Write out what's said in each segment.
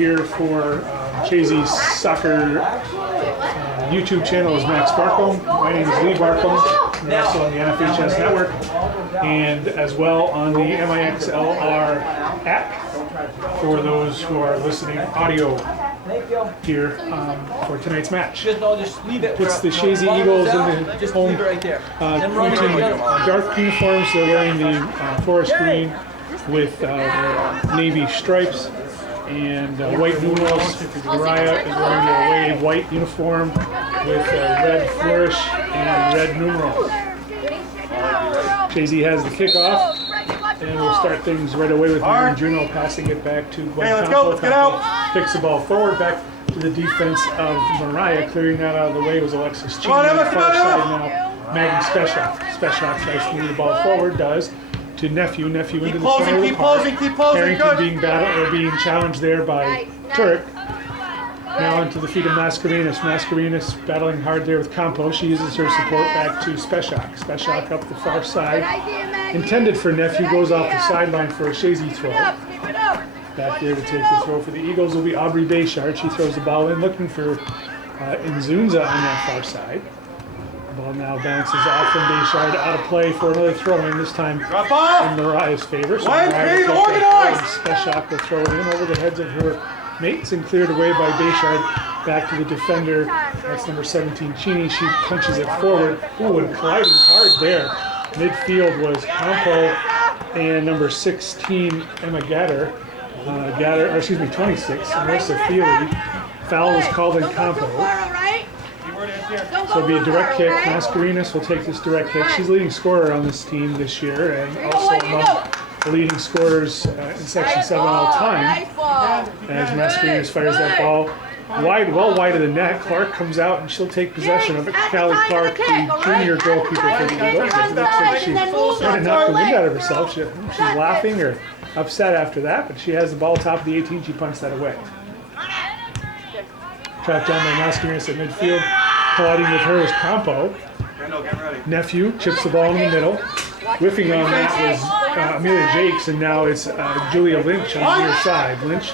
here for Chazy's soccer YouTube channel is Max Barcomb. My name is Lee Barcomb. We're also on the NFHS network and as well on the MIXLR app for those who are listening audio here for tonight's match. It's the Chazy Eagles in the home team dark uniforms. They're wearing the forest green with navy stripes and white numerals. Moriah is wearing the away white uniform with red flourish and red numerals. Chazy has the kickoff, and we'll start things right away with Moriah and Juno passing it back to Gwen. Hey, let's go, let's get out. Kicks the ball forward back to the defense of Moriah. Clearing that out of the way was Alexis Cheney. On the far side now, Maggie Special. Special tries to move the ball forward, does. To Nephew into the center of the park. Keep closing, Harrington being battled or being challenged there by Turek. Now into the feet of Mascarenas. Mascarenas battling hard there with Campo. She uses her support back to Speshak. Speshak up the far side. Intended for Nephew, goes off the sideline for a Chazy throw. Back there to take the throw for the Eagles will be Aubrey Bayshard. She throws the ball in, looking for Nzunza on that far side. The ball now bounces off from Bayshard, out of play for another throw-in, this time in Moriah's favor. So Moriah will take that Speshak will throw it in over the heads of her mates and cleared away by Bayshard. Back to the defender, that's number 17, Cheney. She punches it forward. Ooh, and colliding hard there. Midfield was Campo and number 16, Emma Gatter. 26, Marissa Feely. Foul was called in Campo. So it'll be a direct kick. Mascarenas will take this direct kick. She's leading scorer on this team this year and also among the leading scorers in Section 7 all time. As Mascarenas fires that ball wide, well wide of the net, Clark comes out and she'll take possession of it. Callie Clark, the junior goalkeeper for the Eagles. It looks like she might have knocked the wind out of herself. She's laughing or upset after that, but she has the ball top of the 18. She punts that away. Tracked down by Mascarenas at midfield. Colliding with her is Campo. Nephew chips the ball in the middle. Whiffing on that was Amelia Jakes, and now it's Julia Lynch on the near side. Sophia Lynch.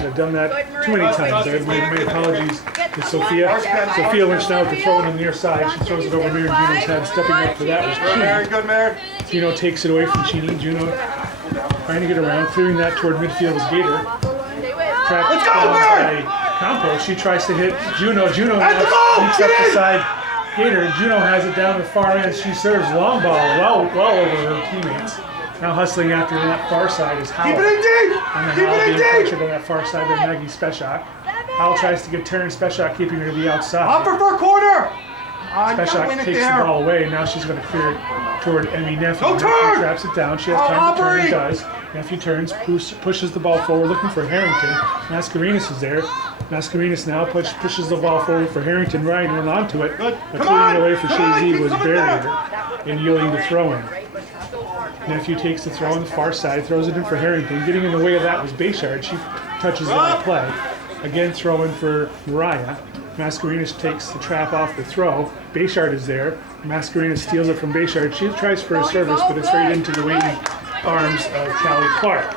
I've done that too many times. I've made apologies to Sophia. Sophia Lynch now with the throw on the near side. She throws it over Mary Juno's head. Stepping up for that was Cheney. Juno takes it away from Cheney. Juno trying to get around, clearing that toward midfield is Gator. Trapped down by Campo. She tries to hit Juno. Juno now sneaks up the side. Gator. Juno has it down the far end. She serves long ball well over her teammates. Now hustling after that far side is Howell. Keep it in deep! And then Howell being pressured on that far side by Maggie Speshak. Howell tries to get Taryn Speshak, keeping her to the outside. Upper for a corner! Speshak takes the ball away, and now she's going to clear it toward Emmy Nephew. No turn! She traps it down. She has time to turn and does. Nephew turns, pushes the ball forward, looking for Harrington. Mascarenas is there. Mascarenas now pushes the ball forward for Harrington. Ryan went onto it, but clearing away for Chazy was Barrier and yielding the throw-in. Nephew takes the throw on the far side, throws it in for Harrington. Getting in the way of that was Bayshard. She touches that play. Again, throw in for Moriah. Mascarenas takes the trap off the throw. Bayshard is there. Mascarenas steals it from Bayshard. She tries for a service, but it's right into the waiting arms of Callie Clark.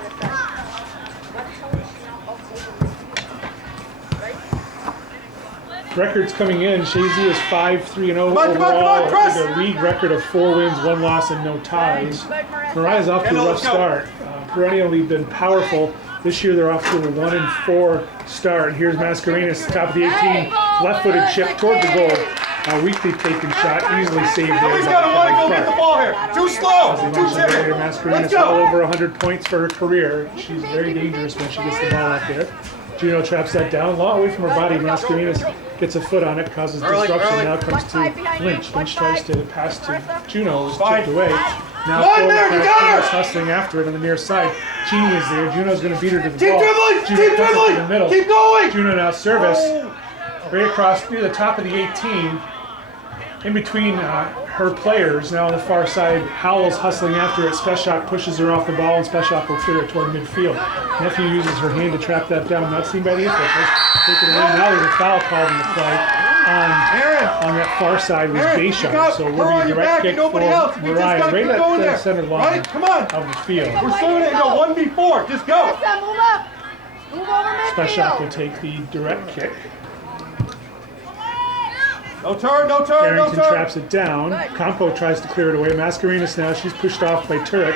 Records coming in. Chazy is 5-3-0 overall with a league record of 4 wins, 1 loss, and no ties. Moriah's off to a rough start. Perennially been powerful. This year they're off to a 1-4 start. Here's Mascarenas, top of the 18, left-footed chip toward the goal. A weakly taken shot, easily saved there. Nobody's got to want to go get the ball here. Too slow. Too serious. Mascarenas well over 100 points for her career. She's very dangerous when she gets the ball out there. Juno traps that down, long away from her body. Mascarenas gets a foot on it, causes disruption. Now comes to Lynch. Lynch tries to pass to Juno, is tipped away. Now Mascarenas hustling after it on the near side. Cheney is there. Juno's going to beat her to the ball. Keep dribbling! To the middle. Keep going! Juno now service. Right across near the top of the 18. In between her players, now on the far side, Howell's hustling after it. Speshak pushes her off the ball, and Speshak will clear it toward midfield. Nephew uses her hand to trap that down, not seen by the officials. Take it away. Now there's a foul called in the play. On that far side was Bayshard, so we'll be a direct kick for Moriah right at the center line of the field. We're still going to go 1v4. Just go. Speshak will take the direct kick. No turn, no turn, no Barrington turn. traps it down. Campo tries to clear it away. Mascarenas now, she's pushed off by Turek.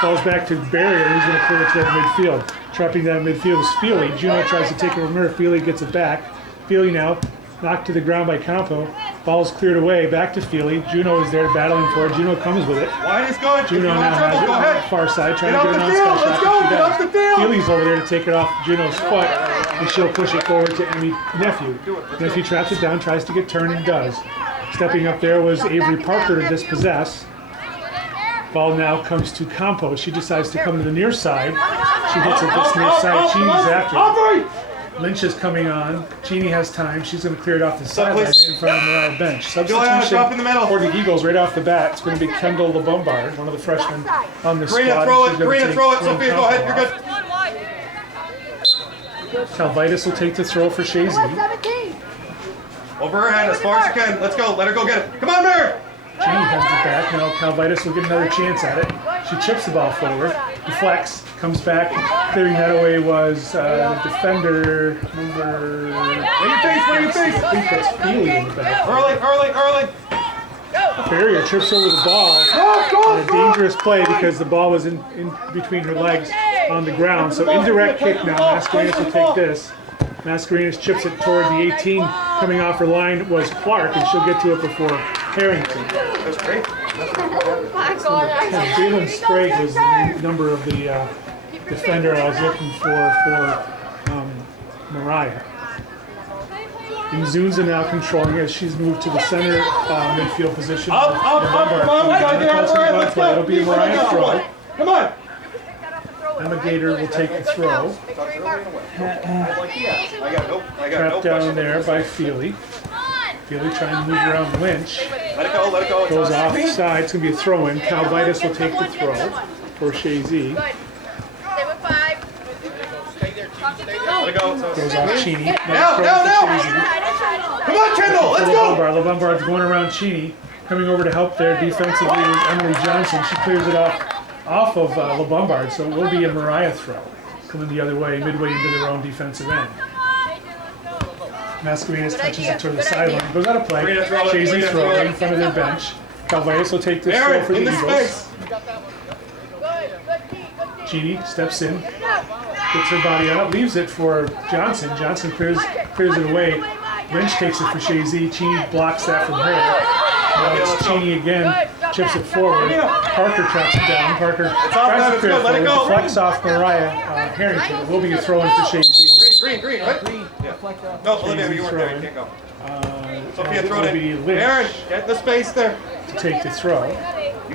Falls back to barrier, he's going to clear it toward midfield. Trapping that midfield is Feely. Juno tries to take it from her. Feely gets it back. Feely now knocked to the ground by Campo. Ball's cleared away, back to Feely. Juno is there battling for it. Juno comes with it. Wide is good. Juno now has it on the far side, trying to get it on Let's Speshak. go, get off the field. Feely's over there to take it off Juno's foot, and she'll push it forward to Emmy Nephew. Nephew traps it down, tries to get turned, and does. Stepping up there was Avery Parker to dispossess. Ball now comes to Campo. She decides to come to the near side. She hits it this near side. Cheney's after it. Lynch is coming on. Cheney has time. She's going to clear it off the sideline right in front of the Moriah bench. Substitution for the Eagles right off the bat. It's going to be Kendall LeBombard, one of the freshmen on the squad. Karina, throw it. Karina, throw it. Sophia, go ahead. You're good. Calvitis will take the throw for Chazy. Over her head as far as you can. Let's go. Let her go get it. Come on, Mary. Cheney has it back. Now Calvitis will get another chance at it. She chips the ball forward. Deflects. Comes back. Clearing that away was the defender number... Where your face? Where your face? I think that's Feely in the back. Early. Barrier trips over the ball. A dangerous play because the ball was in between her legs on the ground. So indirect kick now. Mascarenas will take this. Mascarenas chips it toward the 18. Coming off her line was Clark, and she'll get to it before Harrington. That's great. Jalen Sprague was the number of the defender I was looking for Moriah. And Zunza now controlling as she's moved to the center midfield position. Up, come on, we gotta get out of the way. Let's go. It'll be a Moriah throw. Come on. Emma Gator will take the throw. Trapped down there by Feely. Feely trying to move around Lynch. Let it go. Goes offside. It's going to be a throw in. Calvitis will take the throw for Chazy. Let it go. Goes off Cheney. Now. Come on, Kendall. Let's go. LeBombard's going around Cheney. Coming over to help there defensively is Emily Johnson. She clears it off of LeBombard, so it will be a Moriah throw. Coming the other way, midway into their own defensive end. Mascarenas touches it toward the sideline. Goes out of play. Chazy throw right in front of their bench. Calvitis will take this throw for the Eagles. Cheney steps in. Gets her body out. Leaves it for Johnson. Johnson clears it away. Lynch takes it for Chazy. Cheney blocks that from her. Now it's Cheney again. Chips it forward. Parker traps it down. Parker tries to clear it forward. Deflects off Moriah Harrington. It will be a throw in for Chazy. Green, right? Yeah. No, Olivia, you weren't there. You can't go. Sophia, throw it in. Aaron, get the space there. To take the throw. You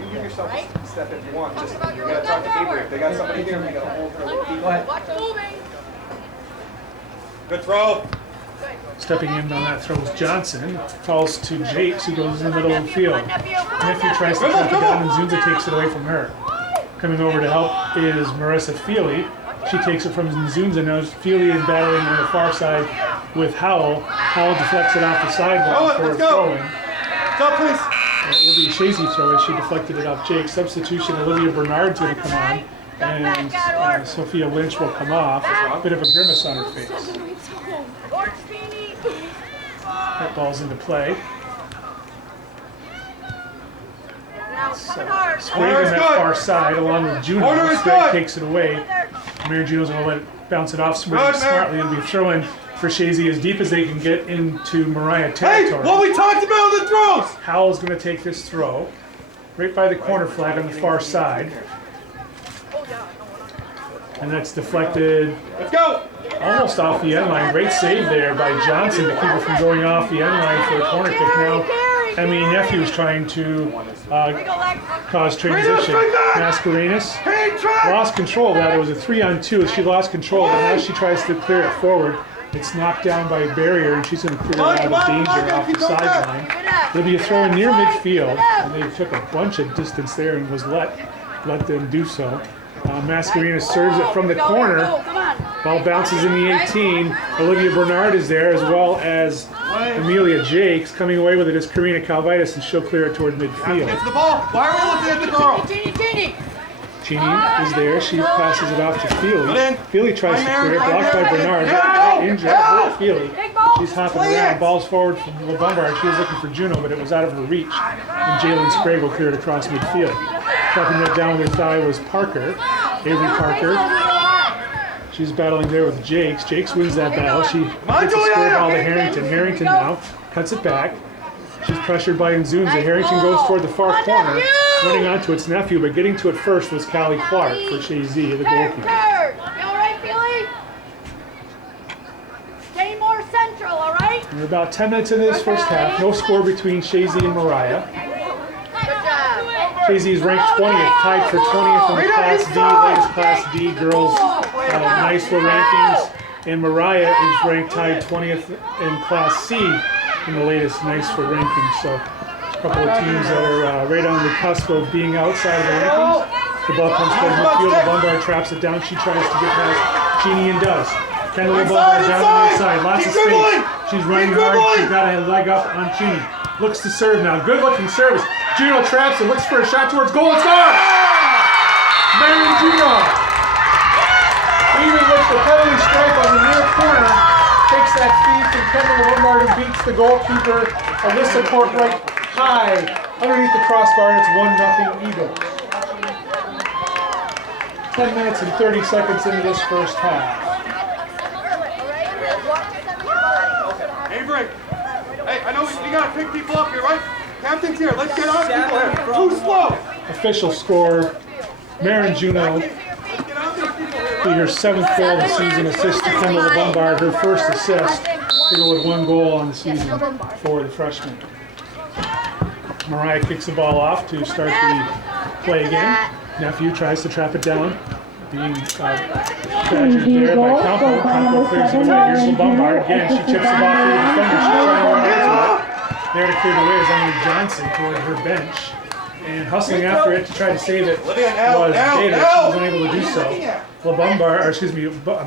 can give yourself a step if you want. Just, you gotta talk to Avery. If they got somebody here, you gotta hold her. Go ahead. Good throw. Stepping in on that throw is Johnson. Falls to Jakes, who goes in the middle of the field. Nephew tries to track it down, and Zunza takes it away from her. Coming over to help is Marissa Feely. She takes it from Zunza. Now Feely is battling on the far side with Howell. Howell deflects it off the sideline for a throw-in. Stop, please. It will be a Chazy throw as she deflected it off Jake. Substitution, Olivia Bernard's going to come on, and Sophia Lynch will come off. A bit of a grimace on her face. That ball's into play. Sprague on that far side along with Juno. Sprague takes it away. Mary Juno's going to let it bounce it off smartly. It'll be a throw-in for Chazy as deep as they can get into Moriah territory. Hey, what we talked about the throws! Howell's going to take this throw right by the corner flag on the far side. And that's deflected. Let's go! Almost off the end line. Great save there by Johnson to keep it from going off the end line for a corner kick. Now, Emmy Nephew is trying to cause transition. Mascarenas lost control of that. It was a 3-on-2. She lost control, but now she tries to clear it forward. It's knocked down by a barrier, and she's going to clear it out of danger off the sideline. It'll be a throw in near midfield, and they took a bunch of distance there and was let them do so. Mascarenas serves it from the corner. Ball bounces in the 18. Olivia Bernard is there, as well as Amelia Jakes. Coming away with it is Karina Calvitis, and she'll clear it toward midfield. Get to the ball. Why are we looking at the girl? Cheney is there. She passes it off to Feely. Feely tries to clear it, blocked by Bernard. Injured, hurt Feely. She's hopping around, balls forward from the Lombard. She was looking for Juno, but it was out of her reach. And Jalen Sprague cleared across midfield. Tracking that down with thigh was Parker, Avery Parker. She's battling there with Jakes. Jakes wins that battle. She gets a square ball to Harrington. Harrington now cuts it back. She's pressured by Nzunza. Harrington goes toward the far corner, running onto its nephew, but getting to it first was Callie Clark for Chazy, the goalkeeper. You all right, Billy? Stay more central, all right? We're about 10 minutes into this first half. No score between Chazy and Moriah. Chazy is ranked 20th, tied for 20th in the Class D, latest Class D girls NSL rankings. And Moriah is ranked tied 20th in Class C in the latest NSL rankings. So a couple of teams that are right on the cusp of being outside of the rankings. The ball comes toward midfield. The Lombard traps it down. She tries to get past Cheney and does. Kendall Lombard down the right side. Lots of space. She's running hard. She's got a leg up on Cheney. Looks to serve now. Good looking service. Juno traps and looks for a shot towards goal. It's gone! Marion Juno. Even with the penalty stripe on the near corner, takes that feed from Kendall Lombard and beats the goalkeeper, Alyssa Courtright, high underneath the crossbar, and it's 1-0 Eagles. 10 minutes and 30 seconds into this first half. Avery, hey, I know we gotta pick people up here, right? Captain's here, let's get on people here. Too slow! Official score, Marion Juno, to her 7th goal of the season, assist to Kendall Lombard, her first assist, to go with 1 goal on the season for the freshman. Moriah kicks the ball off to start the play again. Nephew tries to trap it down, being badgered there by Campo. Campo clears it away. Here's Lombard again. She chips the ball through the defender. She's trying to run into it. There to clear the way is Emily Johnson toward her bench. And hustling after it to try to save it was Gator. She wasn't able to do so.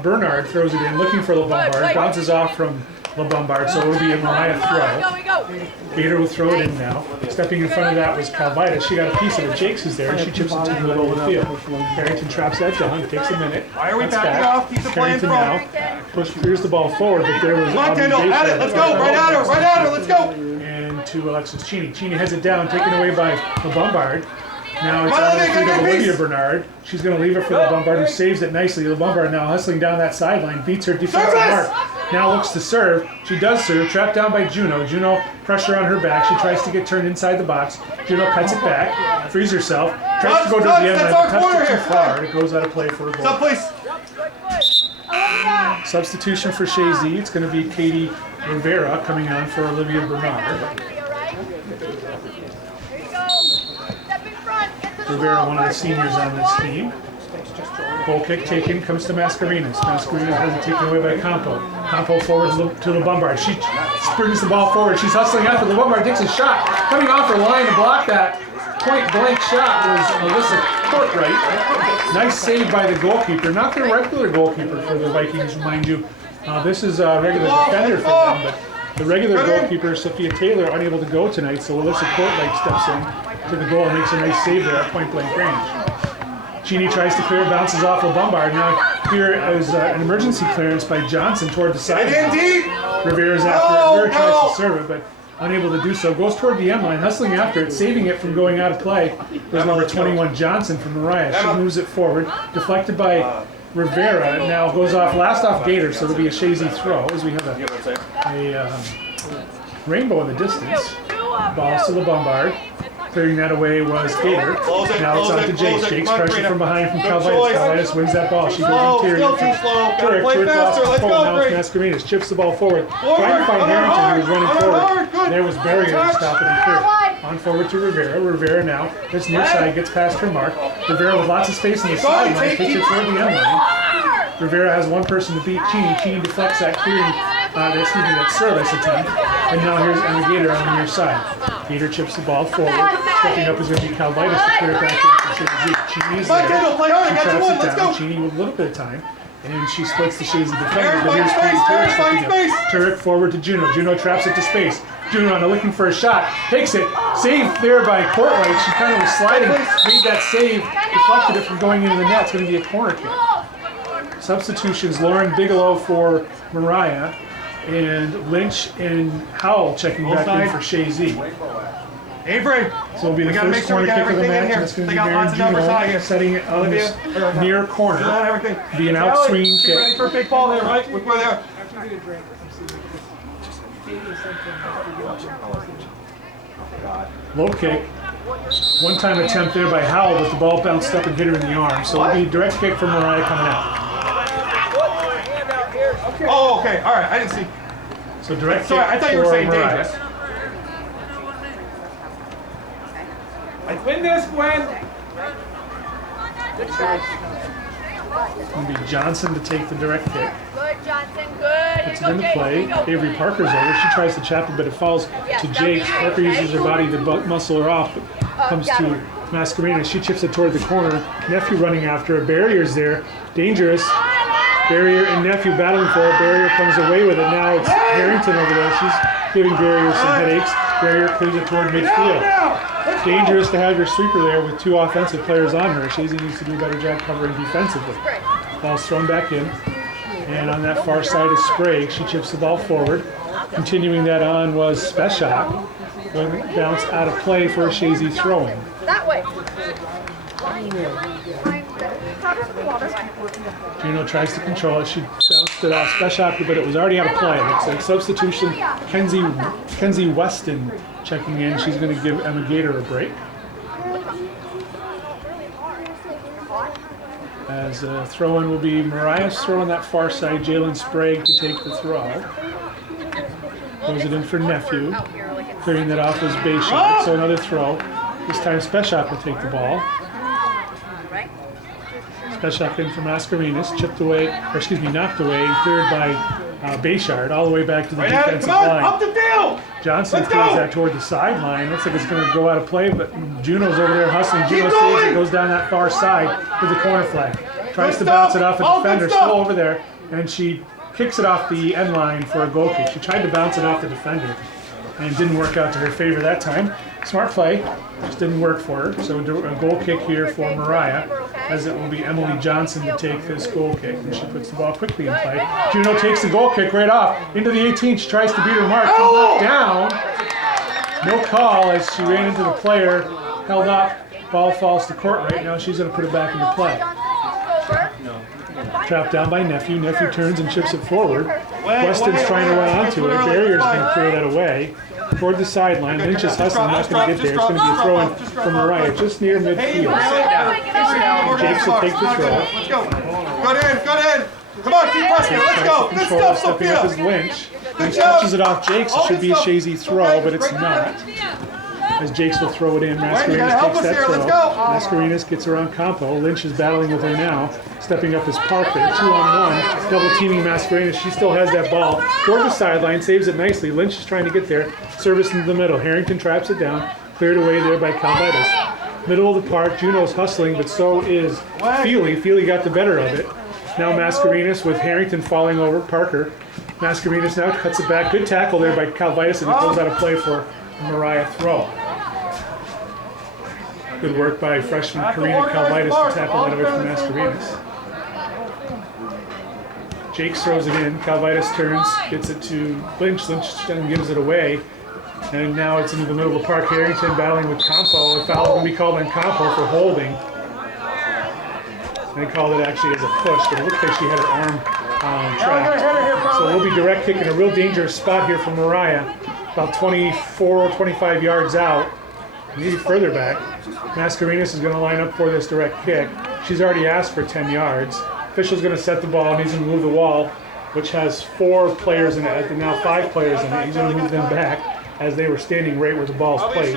Bernard throws it in, looking for Lombard. Bounces off from Lombard, so it will be a Moriah throw. Gator will throw it in now. Stepping in front of that was Calvita. She got a piece of it. Jakes is there, and she chips it to the middle of the field. Harrington traps that down. It takes a minute. Why are we backing off? Keep the play in front. Clears the ball forward, but there was Come on, Kendall, at it. Let's go. Right at her. Let's go. And to Alexis Cheney. Cheney has it down, taken away by Lombard. Now it's on the feet of Olivia Bernard. She's going to leave it for Lombard, who saves it nicely. Lombard now hustling down that sideline, beats her defensive mark. Now looks to serve. She does serve, trapped down by Juno. Juno, pressure on her back. She tries to get turned inside the box. Juno cuts it back, frees herself, tries to go to the end line, but cuts it too far. It goes out of play for a goal. Stop, please. Substitution for Chazy. It's going to be Katie Rivera coming on for Olivia Bernard. Rivera, one of the seniors on this team. Goal kick taken, comes to Mascarenas. Mascarenas has it taken away by Campo. Campo forwards to Lombard. She springs the ball forward. She's hustling after. Lombard takes a shot. Coming off her line to block that point-blank shot was Alyssa Courtright. Nice save by the goalkeeper. Not their regular goalkeeper for the Vikings, mind you. This is a regular defender for them, but the regular goalkeeper, Sophia Taylor, unable to go tonight, so Alyssa Courtright steps in to the goal and makes a nice save there at point-blank range. Cheney tries to clear, bounces off of Lombard. Now here is an emergency clearance by Johnson toward the sideline. Rivera's after it. Rivera tries to serve it, but unable to do so. Goes toward the end line, hustling after it, saving it from going out of play. There's number 21 Johnson from Moriah. She moves it forward, deflected by Rivera. Now goes off, last off Gator, so it'll be a Chazy throw as we have a rainbow in the distance. Balls to the Bombard. Clearing that away was Gator. Now it's on to Jakes. Jakes pressure from behind from Calvitas. Calvitas wins that ball. She goes interior for Turek. Turek lost the phone. Now it's Mascarenas. Chips the ball forward. Trying to find Harrington, who was running forward. There was Barrier to stop it and clear. On forward to Rivera. Rivera now, this near side, gets past her mark. Rivera with lots of space on the sideline. Takes it toward the end line. Rivera has one person to beat Cheney. Cheney deflects that clearing, that service attempt. And now here's Emma Gator on the near side. Gator chips the ball forward. Stepping up is going to be Calvitas to clear it back in for Chazy. Cheney is there. She traps it down. Cheney with a little bit of time. And she splits the Chazy defender, but here's Turek. Turek forward to Juno. Juno traps it to space. Juno looking for a shot. Takes it. Saved there by Courtwright. She kind of was sliding. Made that save. Deflected it from going into the net. It's going to be a corner kick. Substitutions, Lauren Bigelow for Moriah. And Lynch and Howell checking back in for Chazy. Avery! So it'll be the first corner kick of the match, and it's going to be Mary Juno setting it on this near corner. Be an out swinging kick. Ready for a big ball here, right? Look where they are. Low kick. One-time attempt there by Howell, but the ball bounced up and hit her in the arm. So it'll be a direct kick from Moriah coming out. Oh, okay. All right. I didn't see. So direct Sorry, kick I thought you were for saying Moriah. dangerous. Win this, Gwen. It's going to be Johnson to take the direct kick. Good, Johnson, good. Puts it into play. Avery Parker's over. She tries to chap it, but it falls to Jakes. Parker uses her body to muscle her off. Comes to Mascarena. She chips it toward the corner. Nephew running after her. Barrier's there. Dangerous. Barrier and Nephew battling for it. Barrier comes away with it. Now it's Harrington over there. She's giving Barrier some headaches. Barrier clears it toward midfield. Dangerous to have your sweeper there with two offensive players on her. Chazy needs to do a better job covering defensively. Ball's thrown back in. And on that far side is Sprague. She chips the ball forward. Continuing that on was Speshak. Bounce out of play for a Chazy throw-in. That way. Juno tries to control it. She bounced it off Speshak, but it was already out of play. It's a substitution. Kenzie Weston checking in. She's going to give Emma Gator a break. As a throw-in will be Mariah's throw on that far side. Jalen Sprague to take the throw. Throws it in for Nephew. Clearing that off was Bayshot. So another throw. This time Speshak will take the ball. Speshak in for Mascarenas. Chipped away, or excuse me, knocked away and cleared by Bayshard all the way back to the defensive line. Up the field! Johnson throws that toward the sideline. Looks like it's going to go out of play, but Juno's over there hustling. Juno saves it, goes down that far side with the corner flag. Tries to bounce it off a defender, still over there, and she kicks it off the end line for a goal kick. She tried to bounce it off the defender, and didn't work out to her favor that time. Smart play, just didn't work for her. So a goal kick here for Moriah, as it will be Emily Johnson to take this goal kick. And she puts the ball quickly in play. Juno takes the goal kick right off into the 18. She tries to beat her mark, knocked down. No call as she ran into the player, held up. Ball falls to court right now. She's going to put it back into play. Trapped down by Nephew. Nephew turns and chips it forward. Weston's trying to run onto it. Barrier's going to clear that away. Toward the sideline. Lynch is hustling, not going to get there. It's going to be a throw-in from Moriah, just near midfield. Jakes will take the throw. Let's go. Good in. Come on, keep pressing. Let's go. Good stuff, stepping up is Lynch. Lynch touches it off Jakes. It should be a Chazy throw, but it's not. As Jakes will throw it in, Mascarenas takes that throw. Mascarenas gets around Campo. Lynch is battling with her now. Stepping up is Parker, 2-on-1, double teaming Mascarenas. She still has that ball. Toward the sideline, saves it nicely. Lynch is trying to get there. Service into the middle. Harrington traps it down. Cleared away there by Calvitas. Middle of the park, Juno's hustling, but so is Feely. Feely got the better of it. Now Mascarenas with Harrington falling over Parker. Mascarenas now cuts it back. Good tackle there by Calvitas, and it goes out of play for a Moriah throw. Good work by freshman Karina Calvitas to tackle that away from Mascarenas. Jakes throws it in. Calvitas turns, gets it to Lynch. Lynch then gives it away. And now it's into the middle of the park. Harrington battling with Campo. A foul will be called on Campo for holding. They called it actually as a push, but it looked like she had her arm trapped. So we'll be direct kicking a real dangerous spot here for Moriah. About 24 or 25 yards out. Maybe further back. Mascarenas is going to line up for this direct kick. She's already asked for 10 yards. Official's going to set the ball, needs to move the wall, which has 4 players in it, and now 5 players in it. He's going to move them back as they were standing right where the ball's placed.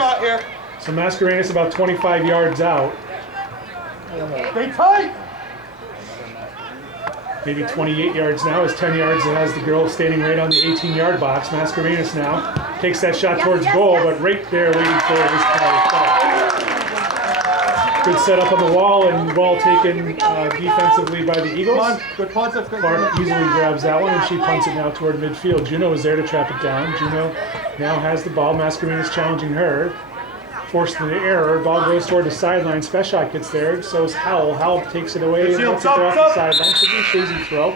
So Mascarenas about 25 yards out. Stay tight! Maybe 28 yards now, is 10 yards that has the girl standing right on the 18-yard box. Mascarenas now takes that shot towards goal, but right there waiting for it is Kylie Clark. Good setup on the wall, and well taken defensively by the Eagles. Come on, good punts. Clark easily grabs that one, and she punts it now toward midfield. Juno is there to trap it down. Juno now has the ball. Mascarena's challenging her. Forced into error. Ball goes toward the sideline. Special gets there. So is Howell. Howell takes it away and lets it go off the sideline. Should be a Chazy throw.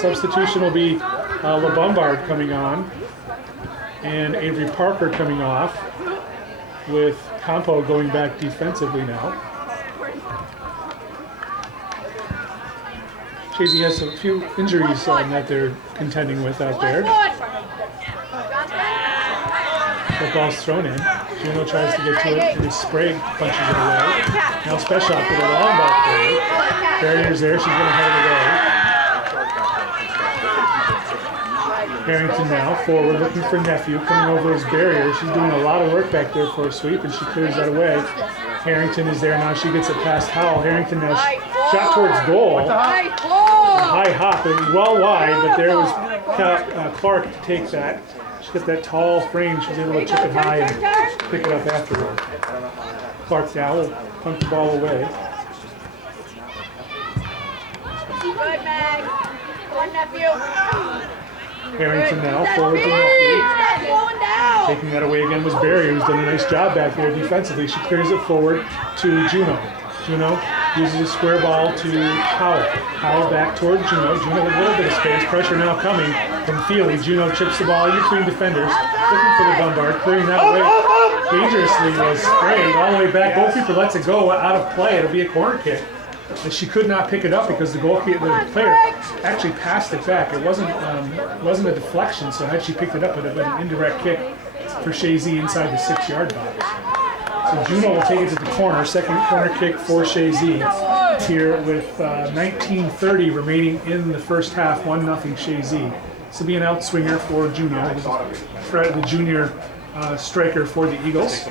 Substitution will be LeBombard coming on. And Avery Parker coming off, with Campo going back defensively now. Chazy has a few injuries that they're contending with out there. The ball's thrown in. Juno tries to get to it. It is Sprague, punches it away. Now Special with a long ball forward. Barrier's there. She's going to head it away. Harrington now forward, looking for Nephew, coming over his barrier. She's doing a lot of work back there for a sweep, and she clears that away. Harrington is there now. She gets it past Howell. Harrington now shot towards goal. High hop. It was well wide, but there was Clark to take that. She got that tall frame. She was able to chip it high and pick it up afterward. Clark now will punt the ball away. Good, Meg. One Nephew. Harrington now, forward to Nephew. Taking that away again was Barry, who's done a nice job back there defensively. She clears it forward to Juno. Juno uses a square ball to Howell. Howell back toward Juno. Juno with a little bit of space. Pressure now coming from Feely. Juno chips the ball in between defenders. Looking for the Bombard. Clearing that away dangerously was Sprague. All the way back. Goalkeeper lets it go out of play. It'll be a corner kick. And she could not pick it up because the player actually passed it back. It wasn't a deflection, so had she picked it up, it would have been an indirect kick for Chazy inside the 6-yard box. So Juno will take it to the corner. Second corner kick for Chazy here with 19:30 remaining in the first half. 1-0 Chazy. This will be an outswinger for Juno, the junior striker for the Eagles.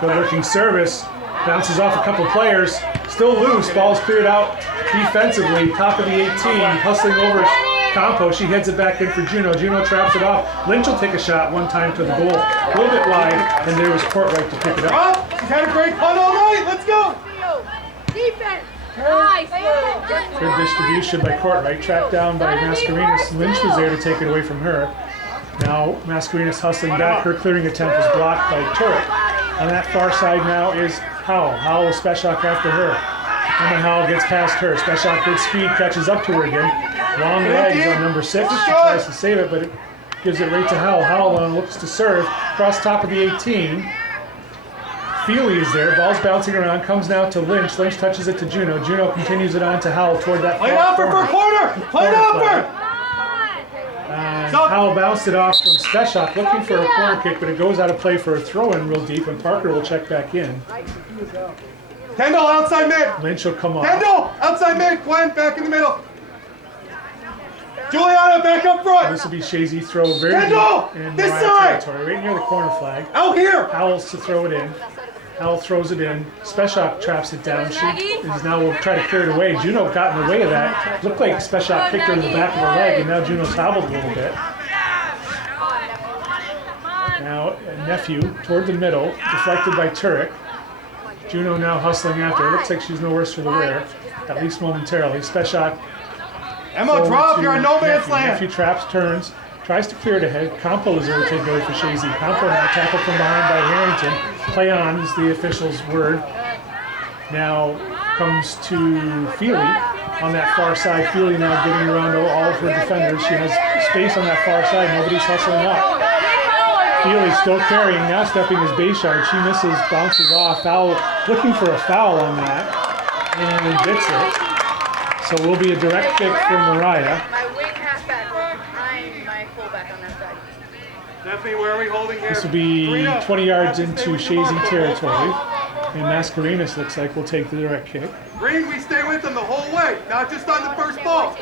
Good working service. Bounces off a couple players, still loose, ball's cleared out defensively, top of the 18, hustling over Campo. She heads it back in for Juno. Juno traps it off. Lynch will take a shot one time to the goal, a little bit wide, and there was Courtright to pick it up. She's had a great punt all night, let's go! Defense! Nice! Good distribution by Courtright, trapped down by Mascarenas. Lynch was there to take it away from her. Now Mascarenas hustling back, her clearing attempt was blocked by Turek. On that far side now is Howell. Howell with Special after her. Emma Howell gets past her. Special good speed, catches up to her again. Long legs on number 6. She tries to save it, but it gives it right to Howell. Howell looks to serve. Cross top of the 18. Feely is there. Ball's bouncing around. Comes now to Lynch. Lynch touches it to Juno. Juno continues it on to Howell toward that Play it out for a corner! Play it out for! Howell bounced it off from Steshak, looking for a corner kick, but it goes out of play for a throw-in real deep, and Parker will check back in. Kendall outside mid! Lynch will come off. Kendall outside mid! Gwen back in the middle! Juliana back up front! This will be Chazy throw very Kendall! deep in This Moriah side! territory, right near the corner flag. Out here! Howell's to throw it in. Howell throws it in. Special traps it down. She is now will try to clear it away. Juno got in the way of that. Looked like Special picked her in the back of the leg, and now Juno's hobbled a little bit. Now Nephew toward the middle, deflected by Turek. Juno now hustling after. It looks like she's no worse for the wear, at least momentarily. Special. Emma, drop! You're in no man's land! Nephew traps, turns, tries to clear it ahead. Campo is there to take away for Chazy. Campo now tackled from behind by Harrington. Play on is the official's word. Now comes to Feely on that far side. Feely now getting around to all of her defenders. She has space on that far side. Nobody's hustling up. Feely still carrying, now stepping his base yard. She misses, bounces off. Foul, looking for a foul on that, and gets it. So it will be a direct kick for Moriah. My wing halfback. I'm my fullback on that side. Stephanie, where are we holding here? This will be 20 yards into Chazy territory. And Mascarenas looks like will take the direct kick. Green, we stay with them the whole way, not just on the first ball.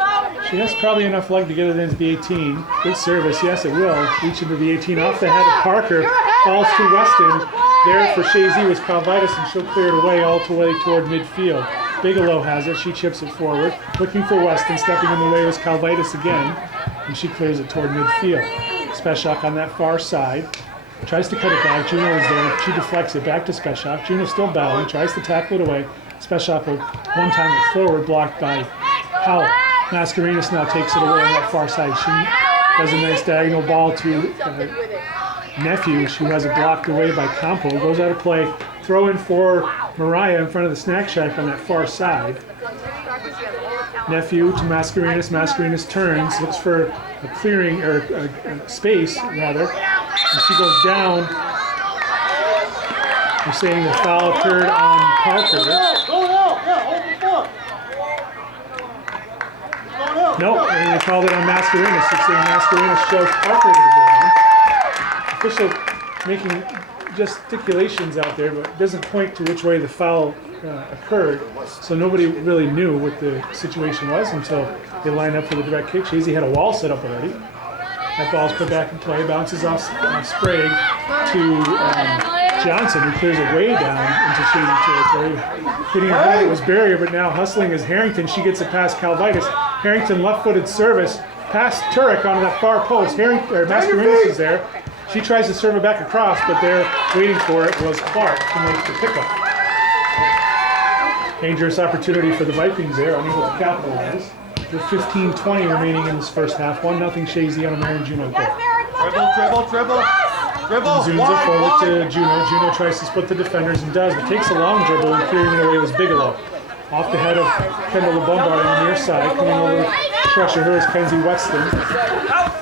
She has probably enough leg to get it into the 18. Good service, yes it will. Reach into the 18, off the head of Parker. Falls to Weston. There for Chazy was Calvitis, and she'll clear it away all the way toward midfield. Bigelow has it, she chips it forward. Looking for Weston, stepping in the way was Calvitis again. And she clears it toward midfield. Special on that far side. Tries to cut it back. Juno is there. She deflects it back to Special. Juno still battling. Tries to tackle it away. Special will one time it forward, blocked by Howell. Mascarenas now takes it away on that far side. She does a nice diagonal ball to Nephew. She has it blocked away by Campo. Goes out of play. Throw in for Moriah in front of the snack shack on that far side. Nephew to Mascarenas. Mascarenas turns, looks for a clearing, or a space rather. And she goes down. They're saying the foul occurred on Parker. No, and they called it on Mascarenas. They're saying Mascarenas shoves Parker to the ground. Official making gesticulations out there, but doesn't point to which way the foul occurred. So nobody really knew what the situation was until they lined up for the direct kick. Chazy had a wall set up already. That ball's put back in play, bounces off Sprague to Johnson, who clears it way down into Chazy territory. Hitting a ball that was barrier, but now hustling is Harrington. She gets it past Calvitis. Harrington left-footed service past Turek onto that far post. Mascarenas is there. She tries to serve it back across, but there waiting for it was Clark, who makes the pickup. Dangerous opportunity for the Vikings there, unable to capitalize. With 15:20 remaining in this first half, 1-0 Chazy on a Mary Juno goal. Dribble. Zunza forward to Juno. Juno tries to split the defenders and does, but takes a long dribble and clearing it away was Bigelow. Off the head of Kendall Lombard on the near side, coming over to pressure her is Kenzie Weston,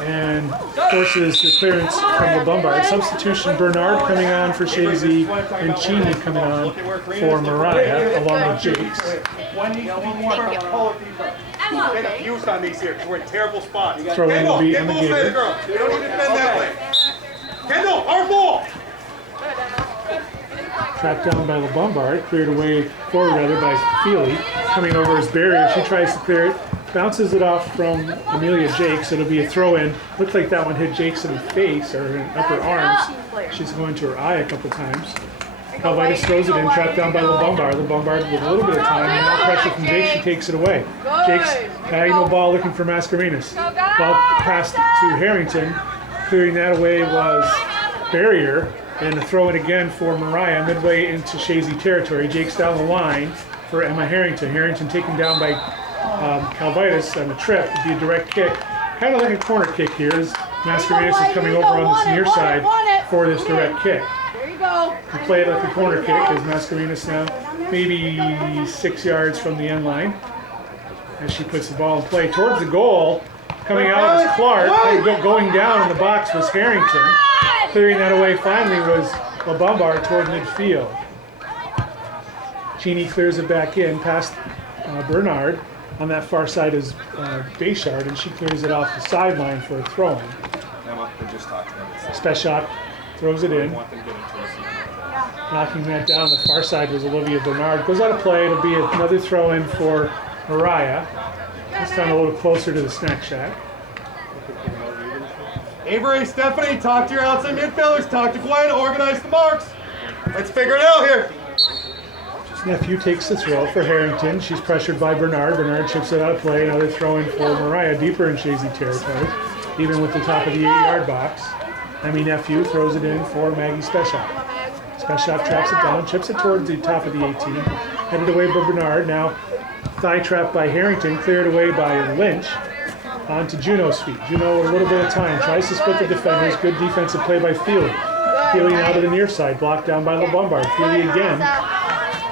and forces the clearance from Lombard. Substitution, Bernard coming on for Chazy, and Cheney coming on for Moriah, along with Jakes. Get abuse on these here, because we're in a terrible spot. Throwing will be Emma Gator. You don't need to defend that way. Kendall, our ball! Tracked down by Lombard, cleared away forward rather by Feely. Coming over his barrier, she tries to clear it, bounces it off from Amelia Jakes. It'll be a throw-in. Looked like that one hit Jakes in the face or in upper arms. She's going to her eye a couple times. Calvitis throws it in, trapped down by Lombard. Lombard with a little bit of time, and now pressure from Jakes, she takes it away. Jakes, diagonal ball looking for Mascarenas. Ball passed to Harrington. Clearing that away was Barrier. And a throw in again for Moriah, midway into Chazy territory. Jakes down the line for Emma Harrington. Harrington taken down by Calvitis on the trip. It'd be a direct kick. Kind of like a corner kick here as Mascarenas is coming over on this near side for this direct kick. There you go. We play it like a corner kick as Mascarenas now maybe 6 yards from the end line. As she puts the ball in play towards the goal. Coming out is Clark. Going down in the box was Harrington. Clearing that away finally was Lombard toward midfield. Cheney clears it back in past Bernard. On that far side is Bayshard, and she clears it off the sideline for a throw-in. Special throws it in. Knocking that down the far side was Olivia Bernard. Goes out of play. It'll be another throw-in for Moriah. This time a little closer to the snack shack. Avery, Stephanie, talk to your outside midfielders. Talk to Gwen, organize the marks. Let's figure it out here. Nephew takes the throw for Harrington. She's pressured by Bernard. Bernard chips it out of play. Another throw in for Moriah, deeper in Chazy territory, even with the top of the 8-yard box. Nephew throws it in for Maggie Special. Special traps it down, chips it towards the top of the 18. Headed away by Bernard. Now thigh trap by Harrington, cleared away by Lynch. On to Juno's feet. Juno a little bit of time. Tries to split the defenders. Good defensive play by Feely. Feely now to the near side. Blocked down by Lombard. Feely again.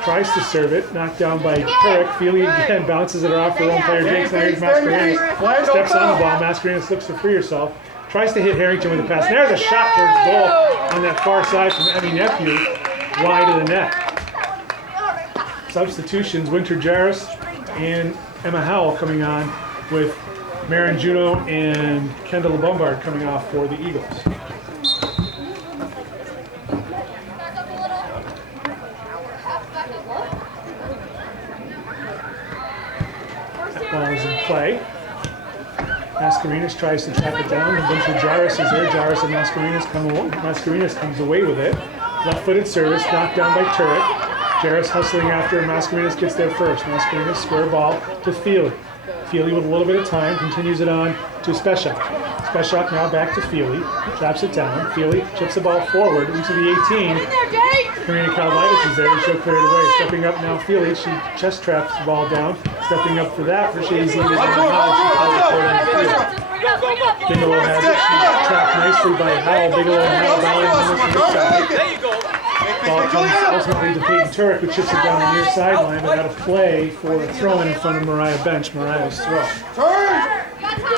Tries to serve it. Knocked down by Turek. Feely again bounces it off for one player. Jakes. Now here's Mascarenas. Steps on the ball. Mascarenas looks to free herself. Tries to hit Harrington with a pass. There's a shot towards goal on that far side from Emmy Nephew. Wide of the net. Substitutions. Winter Jarris and Emma Howell coming on with Marin Juno and Kendall Lombard coming off for the Eagles. Ball is in play. Mascarenas tries to track it down. And Winter Jarris is there. Jarris and Mascarenas comes away with it. Left-footed service knocked down by Turek. Jarris hustling after. Mascarenas gets there first. Mascarenas square ball to Feely. Feely with a little bit of time, continues it on to Speshak. Speshak now back to Feely, drops it down. Feely chips the ball forward into the 18. Karina Kalvitis is there, she'll clear it away. Stepping up now, Feely, she chest traps the ball down. Stepping up for that for Chazy. Bigelow has it, she's trapped nicely by Howell. Bigelow now bowling on this side. There you go. Ball comes ultimately to Peyton Turek, who chips it down the near sideline, but got a play for a throw in front of Moriah bench. Moriah's throw.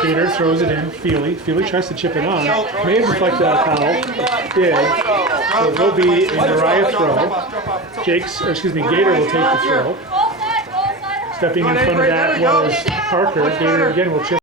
Gator throws it in. Feely. Feely tries to chip it on. May have deflected out Howell. Did. So it will be a Moriah throw. Gator will take the throw. Stepping in front of that was Parker. Gator again will chip